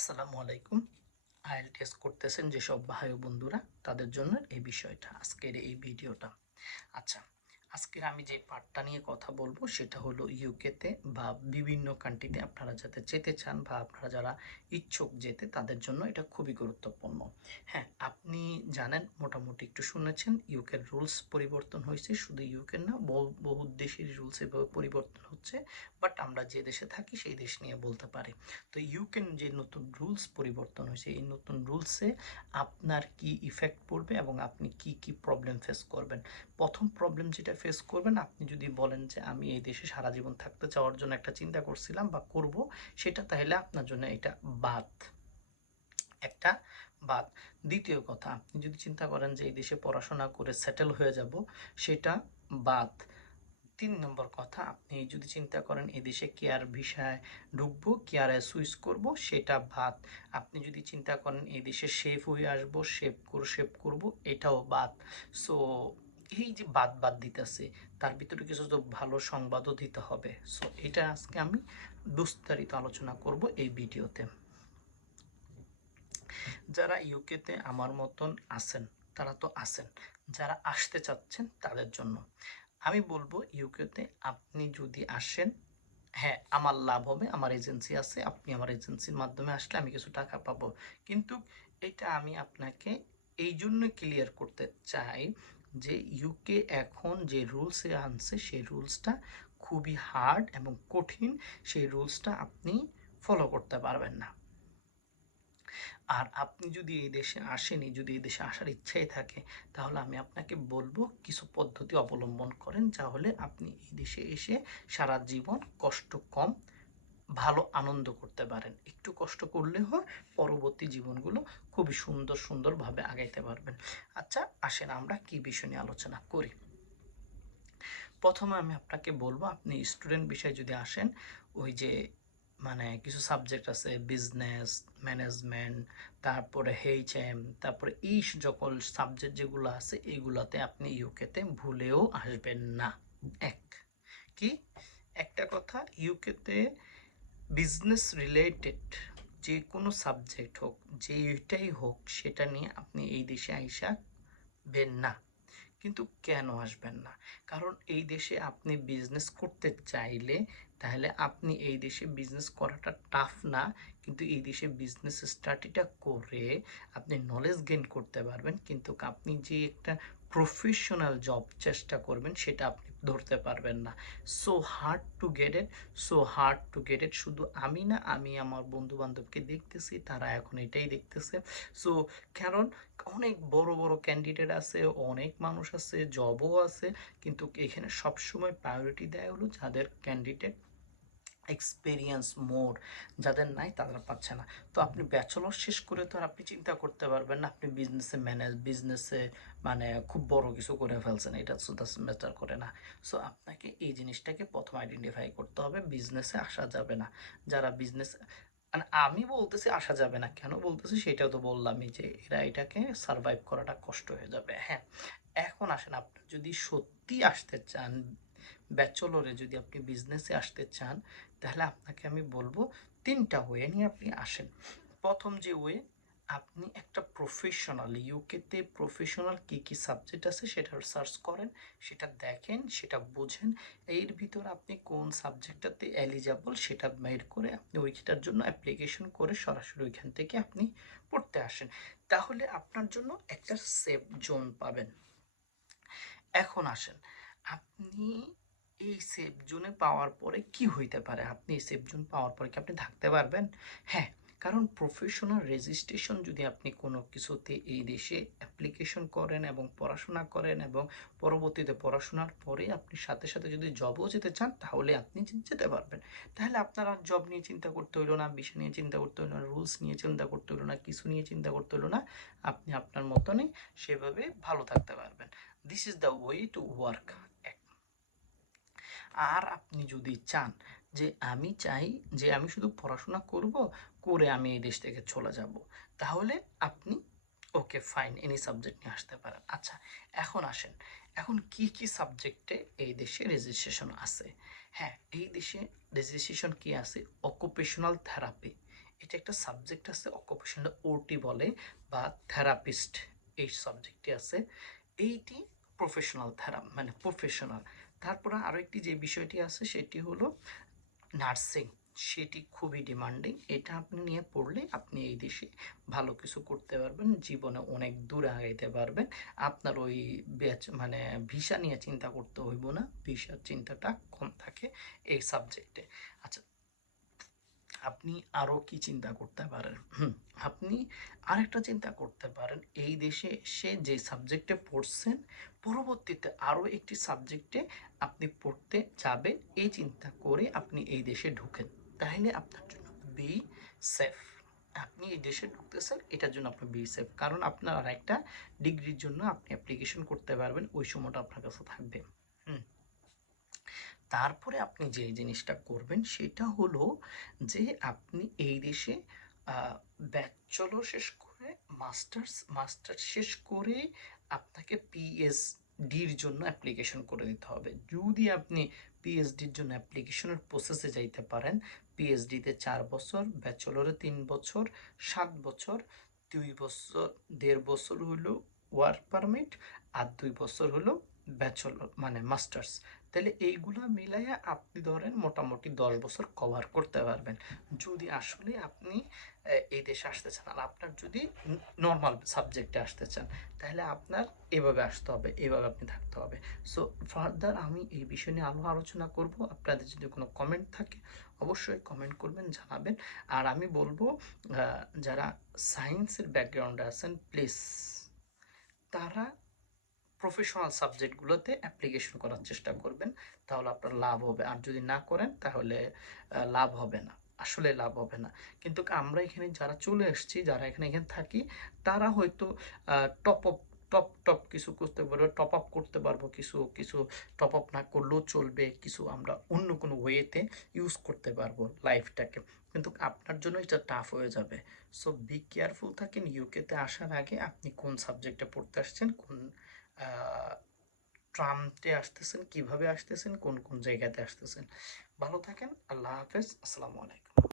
আসসালামু আলাইকুম। আইএলটিএস করতেছেন যেসব ভাই বন্ধুরা, তাদের জন্য এই বিষয়টা, আজকের এই ভিডিওটা। আচ্ছা আজকের আমি যে পার্টটা নিয়ে কথা বলব, সেটা হলো ইউকেতে বা বিভিন্ন কান্ট্রিতে আপনারা যাতে যেতে চান বা আপনারা যারা ইচ্ছুক যেতে, তাদের জন্য এটা খুবই গুরুত্বপূর্ণ। হ্যাঁ আপনি জানেন, মোটামুটি একটু শুনেছেন ইউকের রুলস পরিবর্তন হয়েছে। শুধু ইউকের না, বহু দেশের রুলস এভাবে পরিবর্তন হচ্ছে। বাট আমরা যে দেশে থাকি, সেই দেশ নিয়ে বলতে পারি। তো ইউকেন যে নতুন রুলস পরিবর্তন হয়েছে, এই নতুন রুলসে আপনার কি ইফেক্ট পড়বে এবং আপনি কি কি প্রবলেম ফেস করবেন? প্রথম প্রবলেম যেটা ফেস করবেন, আপনি যদি বলেন যে আমি এই দেশে সারা জীবন থাকতে চাওয়ার জন্য একটা চিন্তা করছিলাম বা করব, সেটা তাহলে আপনার জন্য এটা বাদ। একটা বাদ। দ্বিতীয় কথা, আপনি যদি চিন্তা করেন যে এই দেশে পড়াশোনা করে সেটেল হয়ে যাব, সেটা বাদ। তিন নম্বর কথা, আপনি যদি চিন্তা করেন এই দেশে কেয়ার ভিসায় ঢুকবো, কেয়ারে সুইচ করব, সেটা বাদ। আপনি যদি চিন্তা করেন এই দেশে শেফ হয়ে আসব শেফ করে শেফ করব, এটাও বাদ। সো, এই যে বাদ বাদ দিতেছে, তার ভিতরে কিছু তো ভালো সংবাদও দিতে হবে। সো, এটা আজকে আমি বিস্তারিত আলোচনা করব এই ভিডিওতে। যারা ইউকেতে আমার মতন আছেন, তারা তো আছেন, যারা আসতে চাচ্ছেন তাদের জন্য। আমি বলব ইউকেতে আপনি যদি আসেন হ্যাঁ আমার লাভ হবে, আমার এজেন্সি আছে, আপনি আমার এজেন্সির মাধ্যমে আসলে আমি কিছু টাকা পাবো। কিন্তু এটা আমি আপনাকে এই জন্য ক্লিয়ার করতে চাই যে ইউকে এখন যে রুলসে আনছে, সেই রুলসটা খুবই হার্ড এবং কঠিন। সেই রুলসটা আপনি ফলো করতে পারবেন না। আর আপনি যদি এই দেশে আসেনি যদি এই দেশে আসার ইচ্ছাই থাকে, তাহলে আমি আপনাকে বলব কিছু পদ্ধতি অবলম্বন করেন তাহলে আপনি এই দেশে এসে সারা জীবন কষ্ট কম, ভালো, আনন্দ করতে পারেন। একটু কষ্ট করলে হয়, পরবর্তী জীবনগুলো খুবই সুন্দর, সুন্দরভাবে আগাইতে পারবেন। আচ্ছা আসেন আমরা কি বিষয় নিয়ে আলোচনা করি? প্রথমে আমি আপনাকে বলব, আপনি স্টুডেন্ট বিষয়ে যদি আসেন, ওই যে মানে কিছু সাবজেক্ট আছে বিজনেস ম্যানেজমেন্ট তারপরে এইচ এম তারপরে এই সকল সাবজেক্ট যেগুলো আছে, এগুলোতে আপনি ইউকেতে ভুলেও আসবেন না। এক, কি? একটা কথা ইউকেতে বিজনেস রিলেটেড যে কোনো সাবজেক্ট হোক যেটাই হোক, সেটা নিয়ে আপনি এই দেশে আইসা বেন না। কিন্তু কেন আসবেন না? কারণ এই দেশে আপনি বিজনেস করতে চাইলে তাহলে আপনি এই দেশে বিজনেস করাটা টাফ না, কিন্তু এই দেশে বিজনেস স্টাডিটা করে আপনি নলেজ গেইন করতে পারবেন, কিন্তু আপনি যে একটা প্রফেশনাল জব চেষ্টা করবেন সেটা আপনি ধরতে পারবেন না। So hard to get it so hard to get it শুধু আমি না, আমি আমার বন্ধু বান্ধবকে দেখতেছি, তারা এখন এটাই দেখতেছে। সো কারণ অনেক বড় বড় ক্যান্ডিডেট আছে, অনেক মানুষ আছে জবও আছে, কিন্তু এখানে সবসময় প্রায়োরিটি দেয় হলো যাদের ক্যান্ডিডেট এক্সপিরিয়েন্স মোর যাদের নাই তারা পাচ্ছে না। তো আপনি ব্যাচেলর শেষ করে তো আর আপনি চিন্তা করতে পারবেন না, আপনি বিজনেসে ম্যানেজ বিজনেসে মানে খুব বড় কিছু করে ফেলছেন, এটা শুধু ম্যাটার করে না। সো আপনাকে এই জিনিসটাকে প্রথম আইডেন্টিফাই করতে হবে বিজনেসে আসা যাবে না। যারা বিজনেস মানে আমি বলতেছি আসা যাবে না, কেন বলতেছি সেটাও তো বললামই যে এরা এটাকে সারভাইভ করাটা কষ্ট হয়ে যাবে। হ্যাঁ এখন আসেন, আপনি যদি সত্যি আসতে চান ব্যাচলরে যদি আপনি বিজনেসে আসতে চান, তাহলে আপনাকে আমি বলব তিনটা ওয়ে নিয়ে আপনি আসেন। প্রথম যে ওয়ে আপনি একটা প্রফেশনাল ইউকেতে প্রফেশনাল কী কী সাবজেক্ট আছে সেটা সার্চ করেন, সেটা দেখেন, সেটা বোঝেন। এর ভিতর আপনি কোন সাবজেক্টটাতে এলিজাবল সেটা বের করে আপনি ওইটার জন্য অ্যাপ্লিকেশন করে সরাসরি ওইখান থেকে আপনি পড়তে আসেন। তাহলে আপনার জন্য একটা সেফ জোন পাবেন। এখন আসেন, আপনি এই সেফ জোনে পাওয়ার পরে কি হইতে পারে? আপনি এই সেফ জোন পাওয়ার পরে কি আপনি থাকতে পারবেন? হ্যাঁ কারণ প্রফেশনাল রেজিস্ট্রেশন যদি আপনি কোনো কিছুতে এই দেশে অ্যাপ্লিকেশন করেন এবং পড়াশোনা করেন এবং পরবর্তীতে পড়াশোনার পরে আপনি সাথে সাথে যদি জবও যেতে চান, তাহলে আপনি যেতে পারবেন। তাহলে আপনার আর জব নিয়ে চিন্তা করতে হইল না, বিষয় নিয়ে চিন্তা করতে হইল না রুলস নিয়ে চিন্তা করতে হইল না, কিছু নিয়ে চিন্তা করতে হইল না, আপনি আপনার মতনই সেভাবে ভালো থাকতে পারবেন। This is the way to work আর আপনি যদি চান যে আমি চাই যে আমি শুধু পড়াশোনা করব, করে আমি এই দেশ থেকে চলে যাব, তাহলে আপনি ওকে ফাইন এনি সাবজেক্ট নিয়ে আসতে পারেন। আচ্ছা এখন আসেন। এখন কি কি সাবজেক্টে এই দেশে রেজিস্ট্রেশন আছে? হ্যাঁ এই দেশে রেজিস্ট্রেশন কি আছে? অকুপেশনাল থেরাপি এটা একটা সাবজেক্ট আছে অকুপেশনাল ওটি বলে, বা থেরাপিস্ট এই সাবজেক্টটি আছে। এইটি প্রফেশনাল থেরাপ মানে প্রফেশনাল তারপরে আরও একটি যে বিষয়টি আছে সেটি হলো নার্সিং। সেটি খুবই ডিমান্ডিং। এটা আপনি নিয়ে পড়লে আপনি এই দেশে ভালো কিছু করতে পারবেন, জীবনে অনেক দূরে আগাইতে পারবেন। আপনার ওই ব্যাচ মানে ভিসা নিয়ে চিন্তা করতে হইব না, ভিসার চিন্তাটা কম থাকে এই সাবজেক্টে। আচ্ছা আপনি আরও কি চিন্তা করতে পারেন? আপনি আরেকটা চিন্তা করতে পারেন। এই দেশে এসে যে সাবজেক্টে পড়ছেন, পরবর্তীতে আরও একটি সাবজেক্টে আপনি পড়তে যাবেন। এই চিন্তা করে আপনি এই দেশে ঢুকেন। তাহলে আপনার জন্য বি সেফ আপনি এই দেশে ঢুকতেছেন, এটার জন্য আপনার বি সেফ কারণ আপনার আরেকটা ডিগ্রির জন্য আপনি অ্যাপ্লিকেশন করতে পারবেন। ওই সময়টা আপনার কাছে থাকবে। তারপরে আপনি যে জিনিসটা করবেন সেটা হলো যে আপনি এই দেশে ব্যাচেলর শেষ করে মাস্টার্স মাস্টার্স শেষ করে আপনাকে পিএইচডির জন্য অ্যাপ্লিকেশন করে দিতে হবে। যদি আপনি পিএইচডির জন্য অ্যাপ্লিকেশনের প্রসেসে যাইতে পারেন পিএইচডিতে চার বছর, ব্যাচেলরে তিন বছর, সাত বছর, দুই বছর, দেড় বছর হলো ওয়ার্ক পারমিট আর দুই বছর হলো ব্যাচেলর মানে মাস্টার্স। তাহলে এইগুলো মিলাইয়া আপনি ধরেন মোটামুটি দশ বছর কভার করতে পারবেন। যদি আসলে আপনি এই দেশে আসতে চান, আর আপনার যদি নর্মাল সাবজেক্টে আসতে চান, তাহলে আপনার এভাবে আসতে হবে, এভাবে আপনি থাকতে হবে। সো ফার্দার আমি এই বিষয় নিয়ে আলো আলোচনা করব। আপনাদের যদি কোনো কমেন্ট থাকে, অবশ্যই কমেন্ট করবেন, জানাবেন। আর আমি বলব যারা সায়েন্সের ব্যাকগ্রাউন্ডে আছেন প্লিজ তারা প্রফেশনাল সাবজেক্টগুলোতে অ্যাপ্লিকেশন করার চেষ্টা করবেন, তাহলে আপনার লাভ হবে। আর যদি না করেন, তাহলে লাভ হবে না। আসলে লাভ হবে না। কিন্তু আমরা এখানে যারা চলে এসেছি, যারা এখানে এখানে থাকি, তারা হয়তো টপ আপ টপ টপ কিছু করতে পারব টপ আপ করতে পারব, কিছু কিছু টপ আপ না করলেও চলবে, কিছু আমরা অন্য কোনো ওয়েতে ইউজ করতে পারব লাইফটাকে কিন্তু আপনার জন্য এটা টাফ হয়ে যাবে। সো বি কেয়ারফুল থাকেন ইউকেতে আসার আগে আপনি কোন সাবজেক্টে পড়তে আসছেন, কোন ট্রামতে আসতেছেন কীভাবে আসতেছেন কোন কোন জায়গাতে আসতেছেন। ভালো থাকেন আল্লাহ হাফেজ আসসালামু আলাইকুম।